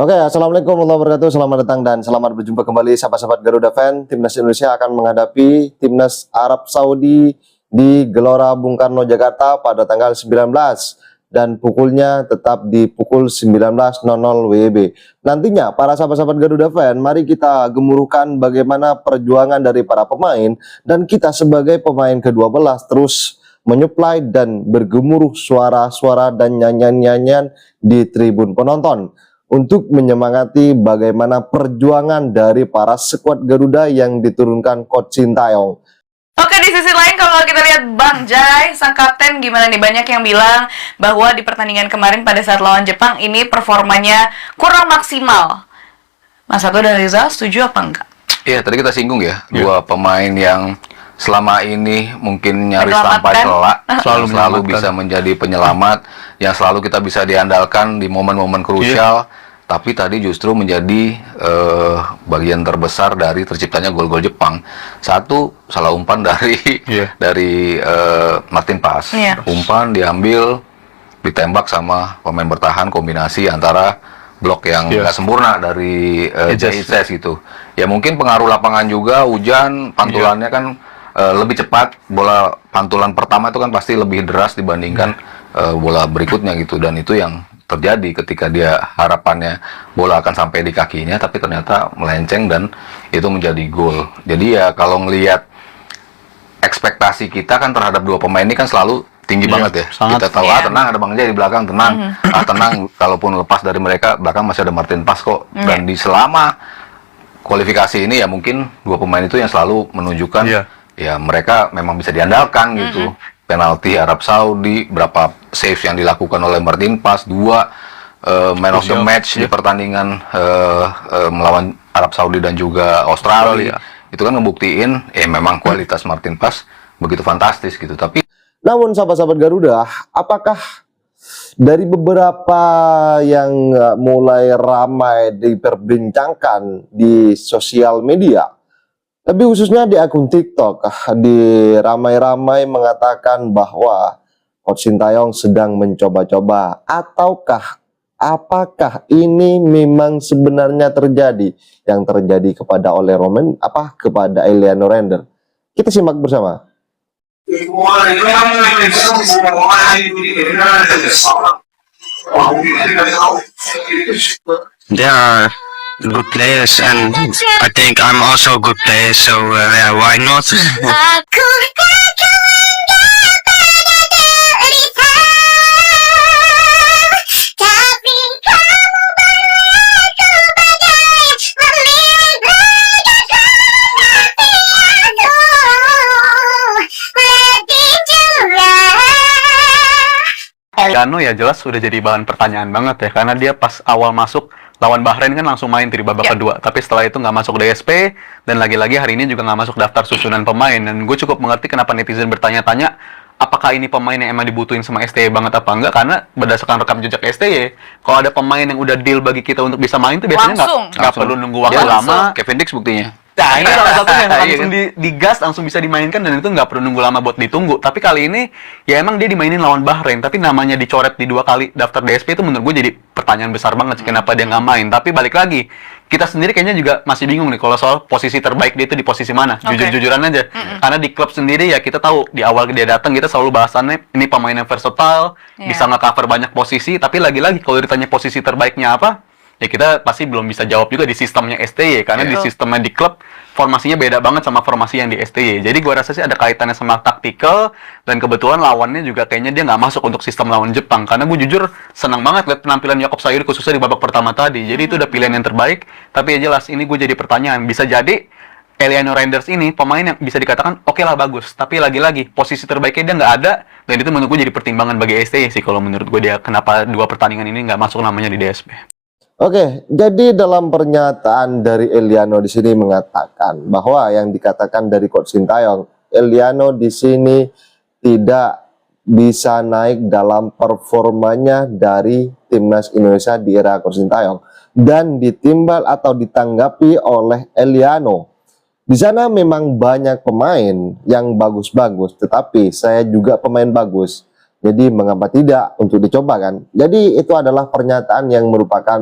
Oke, assalamualaikum warahmatullahi wabarakatuh. Selamat datang dan selamat berjumpa kembali sahabat-sahabat Garuda Fan. Timnas Indonesia akan menghadapi Timnas Arab Saudi di Gelora Bung Karno Jakarta pada tanggal 19 dan pukulnya tetap di pukul 19.00 WIB. Nantinya para sahabat-sahabat Garuda Fan, mari kita gemuruhkan bagaimana perjuangan dari para pemain dan kita sebagai pemain ke-12 terus menyuplai dan bergemuruh suara-suara dan nyanyian-nyanyian di tribun penonton untuk menyemangati bagaimana perjuangan dari para skuad Garuda yang diturunkan Coach Sintayong. Oke, di sisi lain kalau kita lihat Bang Jai, sang kapten, gimana nih? Banyak yang bilang bahwa di pertandingan kemarin pada saat lawan Jepang ini performanya kurang maksimal. Mas Sato dan Rizal setuju apa enggak? Iya, tadi kita singgung ya, dua pemain yang selama ini mungkin nyaris tanpa celah, selalu bisa menjadi penyelamat, yang selalu kita bisa diandalkan di momen-momen krusial. Tapi tadi justru menjadi bagian terbesar dari terciptanya gol-gol Jepang. Satu, salah umpan dari Martin Paes. Umpan diambil, ditembak sama pemain bertahan, kombinasi antara blok yang nggak sempurna dari JICS gitu. Ya mungkin pengaruh lapangan juga, hujan, pantulannya kan lebih cepat. Bola pantulan pertama itu kan pasti lebih deras dibandingkan bola berikutnya gitu. Dan itu yang terjadi ketika dia harapannya bola akan sampai di kakinya, tapi ternyata melenceng dan itu menjadi gol. Jadi ya kalau ngelihat ekspektasi kita kan terhadap dua pemain ini kan selalu tinggi banget ya. Kita tahu tenang ada Bang Jai di belakang, tenang. Tenang, kalaupun lepas dari mereka belakang masih ada Martin Paes kok. Dan di selama kualifikasi ini ya mungkin dua pemain itu yang selalu menunjukkan ya mereka memang bisa diandalkan gitu. Penalti Arab Saudi, berapa saves yang dilakukan oleh Martin Paes, dua man of the match di pertandingan melawan Arab Saudi dan juga Australia. Itu kan ngebuktiin memang kualitas Martin Paes begitu fantastis gitu. Tapi namun sahabat-sahabat Garuda, apakah dari beberapa yang mulai ramai diperbincangkan di sosial media, lebih khususnya di akun TikTok, ramai-ramai mengatakan bahwa Coach Sintayong sedang mencoba-coba, ataukah apakah ini memang sebenarnya terjadi yang terjadi kepada kepada Eliano Render? Kita simak bersama. Good players, and I think I'm also a good player, so why not? Eliano ya jelas sudah jadi bahan pertanyaan banget ya, karena dia pas awal masuk lawan Bahrain kan langsung main di babak kedua, tapi setelah itu nggak masuk DSP, dan lagi-lagi hari ini juga nggak masuk daftar susunan pemain. Dan gue cukup mengerti kenapa netizen bertanya-tanya apakah ini pemain yang emang dibutuhin sama STY banget apa enggak, karena berdasarkan rekam jejak STY, kalau ada pemain yang udah deal bagi kita untuk bisa main itu biasanya nggak perlu nunggu waktu lama. Kevin Dix buktinya. Nah, ini salah satunya langsung digas, langsung bisa dimainkan, dan itu nggak perlu nunggu lama buat ditunggu. Tapi kali ini ya emang dia dimainin lawan Bahrain, tapi namanya dicoret di 2 kali daftar DSP itu menurut gue jadi pertanyaan besar banget sih kenapa dia nggak main. Tapi balik lagi, kita sendiri kayaknya juga masih bingung nih kalau soal posisi terbaik dia itu di posisi mana. Jujur-jujuran aja. Karena di klub sendiri ya kita tahu di awal dia datang kita selalu bahasannya ini pemain yang versatile, bisa nge-cover banyak posisi, tapi lagi-lagi kalau ditanya posisi terbaiknya apa, ya kita pasti belum bisa jawab juga di sistemnya STY, karena di sistemnya di klub formasinya beda banget sama formasi yang di STY. Jadi gua rasa sih ada kaitannya sama taktikal, dan kebetulan lawannya juga kayaknya dia nggak masuk untuk sistem lawan Jepang. Karena gue jujur senang banget lihat penampilan Yaakob Sayuri khususnya di babak pertama tadi. Jadi itu udah pilihan yang terbaik. Tapi ya jelas ini gue jadi pertanyaan, bisa jadi Eliano Renders ini pemain yang bisa dikatakan oke lah bagus, tapi lagi-lagi posisi terbaiknya dia nggak ada, dan itu menurut gue jadi pertimbangan bagi STY sih kalau menurut gue dia kenapa 2 pertandingan ini nggak masuk namanya di DSP. Oke, jadi dalam pernyataan dari Eliano di sini mengatakan bahwa yang dikatakan dari Coach Sintayong, Eliano di sini tidak bisa naik dalam performanya dari Timnas Indonesia di era Coach Sintayong, dan ditimbal atau ditanggapi oleh Eliano. Di sana memang banyak pemain yang bagus-bagus, tetapi saya juga pemain bagus. Jadi mengapa tidak untuk dicoba kan? Jadi itu adalah pernyataan yang merupakan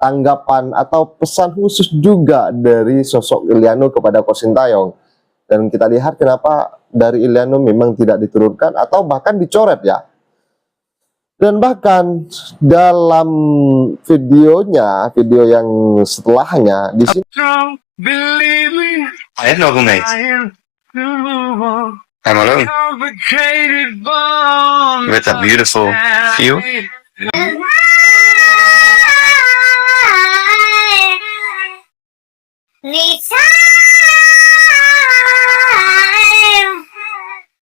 tanggapan atau pesan khusus juga dari sosok Iliano kepada Coach Sintayong. Dan kita lihat kenapa dari Iliano memang tidak diturunkan atau bahkan dicoret ya. Dan bahkan dalam videonya, video yang setelahnya di sini I have no roommates. I'm alone. With a beautiful view.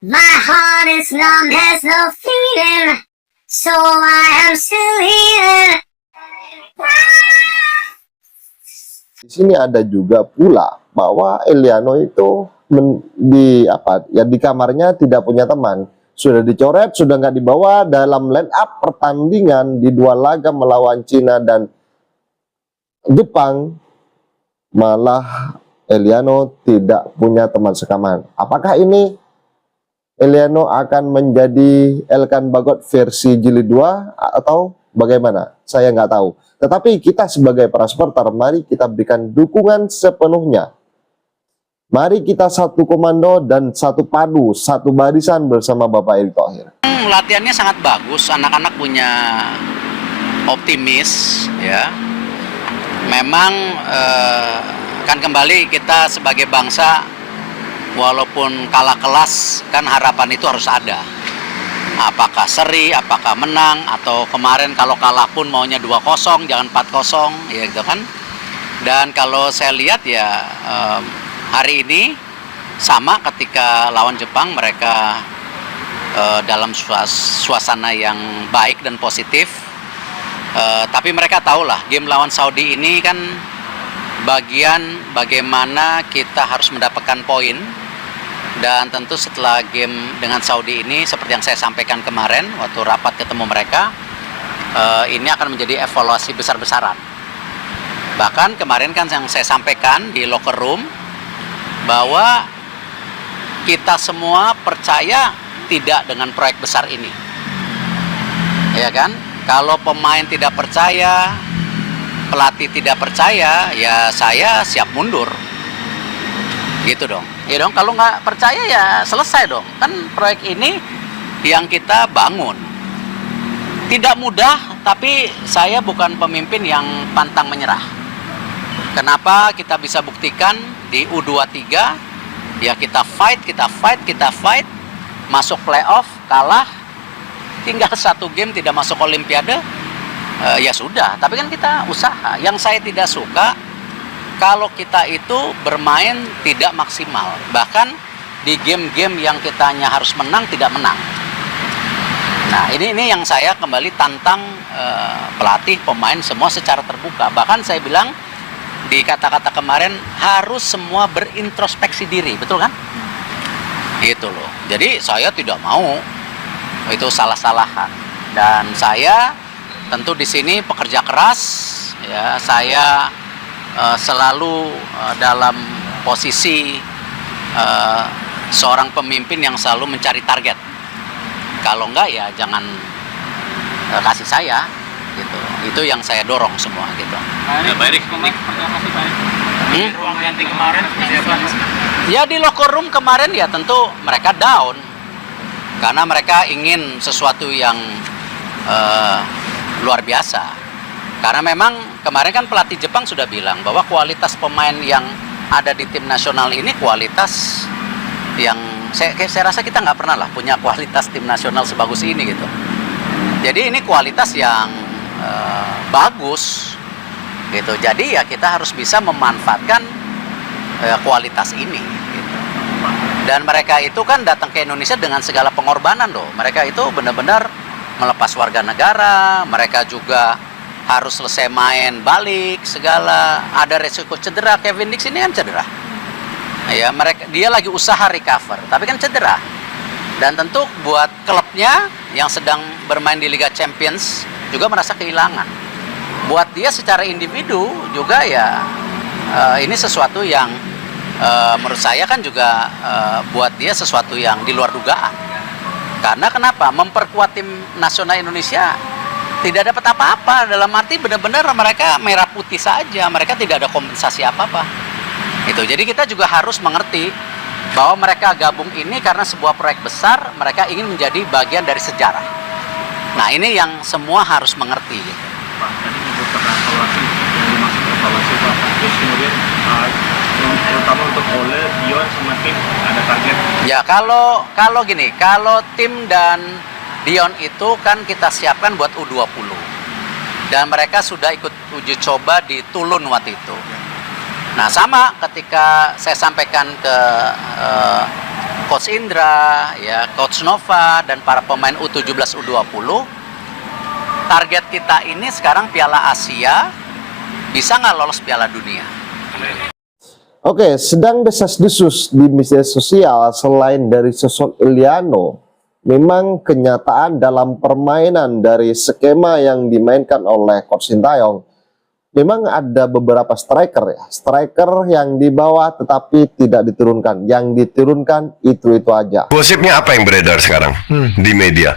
My heart is numb, has no feeling, so I am still here. di sini ada juga pula bahwa Iliano itu di kamarnya tidak punya teman, sudah dicoret, sudah nggak dibawa dalam line up pertandingan di 2 laga melawan Cina dan Jepang, malah Iliano tidak punya teman sekaman. Apakah ini Iliano akan menjadi Elkan Bagot versi jilid 2 atau bagaimana? Saya nggak tahu. Tetapi kita sebagai para supporter, mari kita berikan dukungan sepenuhnya. Mari kita satu komando dan satu padu, satu barisan bersama Bapak Erick Thohir. Latihannya sangat bagus, anak-anak punya optimis ya. Memang kan kembali kita sebagai bangsa walaupun kalah kelas kan harapan itu harus ada. Apakah seri, apakah menang, atau kemarin kalau kalah pun maunya 2-0, jangan 4-0, ya gitu kan. Dan kalau saya lihat ya hari ini sama ketika lawan Jepang mereka dalam suasana yang baik dan positif. Tapi mereka tahulah game lawan Saudi ini kan bagian bagaimana kita harus mendapatkan poin. Dan tentu setelah game dengan Saudi ini, seperti yang saya sampaikan kemarin waktu rapat ketemu mereka, ini akan menjadi evaluasi besar-besaran. Bahkan kemarin kan yang saya sampaikan di locker room, bahwa kita semua percaya tidak dengan proyek besar ini. Ya kan? Kalau pemain tidak percaya, pelatih tidak percaya, ya saya siap mundur. Gitu dong. Ya dong, kalau nggak percaya ya selesai dong. Kan proyek ini yang kita bangun. Tidak mudah, tapi saya bukan pemimpin yang pantang menyerah. Kenapa kita bisa buktikan di U23, ya kita fight, masuk playoff, kalah, tinggal 1 game tidak masuk Olimpiade, ya sudah. Tapi kan kita usaha. Yang saya tidak suka, kalau kita itu bermain tidak maksimal, bahkan di game-game yang kitanya harus menang tidak menang. Nah ini yang saya kembali tantang pelatih, pemain semua secara terbuka. Bahkan saya bilang di kata-kata kemarin harus semua berintrospeksi diri, betul kan? Gitu loh. Jadi saya tidak mau itu salah-salahan. Dan saya tentu di sini pekerja keras, ya saya selalu dalam posisi seorang pemimpin yang selalu mencari target. Kalau enggak ya jangan kasih saya gitu. Itu yang saya dorong semua gitu. Ruang ganti kemarin ya di locker room kemarin ya tentu mereka down karena mereka ingin sesuatu yang luar biasa. Karena memang kemarin kan pelatih Jepang sudah bilang bahwa kualitas pemain yang ada di tim nasional ini kualitas yang saya rasa kita nggak pernah lah punya kualitas tim nasional sebagus ini gitu. Jadi ini kualitas yang bagus gitu. Jadi ya kita harus bisa memanfaatkan kualitas ini. Gitu. Dan mereka itu kan datang ke Indonesia dengan segala pengorbanan loh. Mereka itu benar-benar melepas warga negara. Mereka juga harus selesai main balik segala, ada resiko cedera. Kevin Dix ini kan cedera ya, dia lagi usaha recover tapi kan cedera. Dan tentu buat klubnya yang sedang bermain di Liga Champions juga merasa kehilangan. Buat dia secara individu juga ya ini sesuatu yang menurut saya kan juga buat dia sesuatu yang di luar dugaan. Karena kenapa? Memperkuat tim nasional Indonesia tidak dapat apa-apa, dalam arti benar-benar mereka merah putih saja, mereka tidak ada kompensasi apa-apa. Itu. Jadi kita juga harus mengerti bahwa mereka gabung ini karena sebuah proyek besar, mereka ingin menjadi bagian dari sejarah. Nah, ini yang semua harus mengerti gitu. Pak, tadi menyebut evaluasi, yang dimaksud evaluasi Pak, terus kemudian terutama untuk Ole, Dion sama tim ada target. Ya, kalau gini, kalau tim dan Dion itu kan kita siapkan buat U20. Dan mereka sudah ikut uji coba di Tulun waktu itu. Nah, sama ketika saya sampaikan ke Coach Indra, ya, Coach Nova dan para pemain U17 U20, target kita ini sekarang Piala Asia, bisa nggak lolos Piala Dunia? Oke, sedang desas-desus di media sosial selain dari sosok Iliano, memang kenyataan dalam permainan dari skema yang dimainkan oleh Coach Sintayong, memang ada beberapa striker ya, striker yang di bawah tetapi tidak diturunkan, yang diturunkan itu aja. Gosipnya apa yang beredar sekarang di media?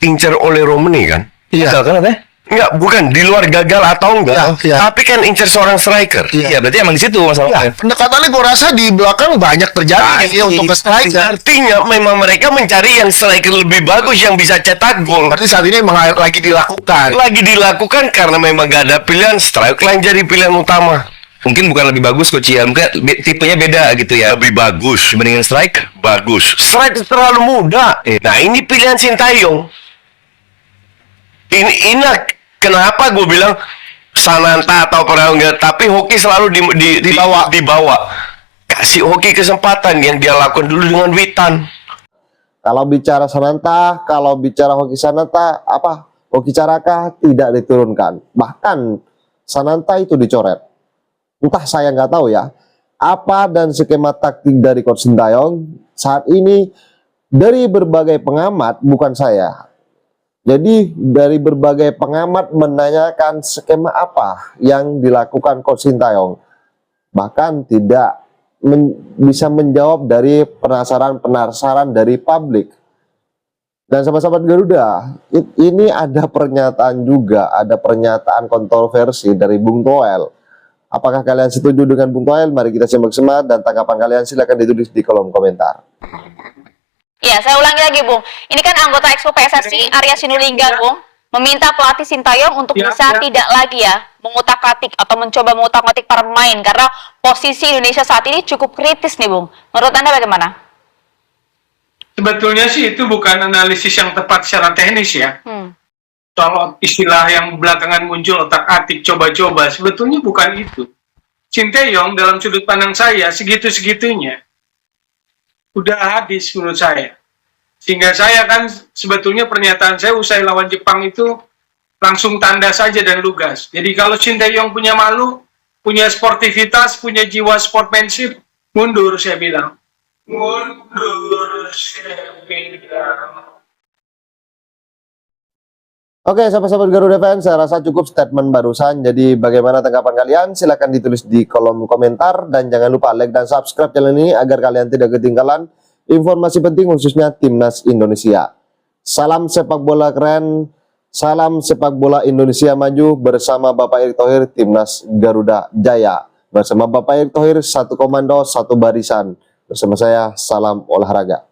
Incer oleh Romani kan? Iya. Kan katanya? Enggak, bukan di luar gagal atau enggak, tapi kan incer seorang striker. Iya, berarti emang di situ masalahnya. Pendekatannya gue rasa di belakang banyak terjadi untuk ke striker. Artinya memang mereka mencari yang striker lebih bagus yang bisa cetak gol. Berarti saat ini memang lagi dilakukan. Lagi dilakukan karena memang gak ada pilihan, striker yang jadi pilihan utama. Mungkin bukan lebih bagus Coach ya, mungkin tipenya beda gitu ya. Lebih bagus Dibandingin strike? bagus. Striker terlalu muda. Nah, ini pilihan Sintayong. Ini kenapa gue bilang Sananta atau Korea enggak, tapi Hoki selalu dibawa. Kasih Hoki kesempatan yang dia lakukan dulu dengan Witan. Kalau bicara Sananta, kalau bicara Hoki Sananta, Hoki Caraka tidak diturunkan. Bahkan Sananta itu dicoret. Entah, saya nggak tahu ya. Apa dan skema taktik dari Coach Sintayong saat ini dari berbagai pengamat, bukan saya. Jadi dari berbagai pengamat menanyakan skema apa yang dilakukan Coach Sintayong. Bahkan tidak bisa menjawab dari penasaran dari publik. Dan sahabat-sahabat Garuda, ini ada pernyataan juga, ada pernyataan kontroversi dari Bung Toel. Apakah kalian setuju dengan Bung Toel? Mari kita simak-simak dan tanggapan kalian silakan ditulis di kolom komentar. Ya, saya ulangi lagi, Bung. Ini kan anggota Exco PSSI, Arya Sinulinga, Bung, meminta pelatih Sintayong untuk bisa tidak lagi ya mengutak-atik atau mencoba mengutak-atik para pemain karena posisi Indonesia saat ini cukup kritis nih, Bung. Menurut Anda bagaimana? Sebetulnya sih itu bukan analisis yang tepat secara teknis ya. Soal istilah yang belakangan muncul otak-atik, coba-coba, sebetulnya bukan itu. Sintayong dalam sudut pandang saya segitu-segitunya udah habis menurut saya. Sehingga saya kan sebetulnya pernyataan saya usai lawan Jepang itu langsung tanda saja dan lugas. Jadi kalau Sintayong punya malu, punya sportivitas, punya jiwa sportsmanship, mundur saya bilang. Mundur saya bilang. Oke, sahabat-sahabat Garuda fans, saya rasa cukup statement barusan. Jadi bagaimana tanggapan kalian? Silahkan ditulis di kolom komentar. Dan jangan lupa like dan subscribe channel ini agar kalian tidak ketinggalan informasi penting khususnya Timnas Indonesia. Salam sepak bola keren, salam sepak bola Indonesia maju bersama Bapak Erick Thohir, Timnas Garuda Jaya. Bersama Bapak Erick Thohir, satu komando, satu barisan. Bersama saya, salam olahraga.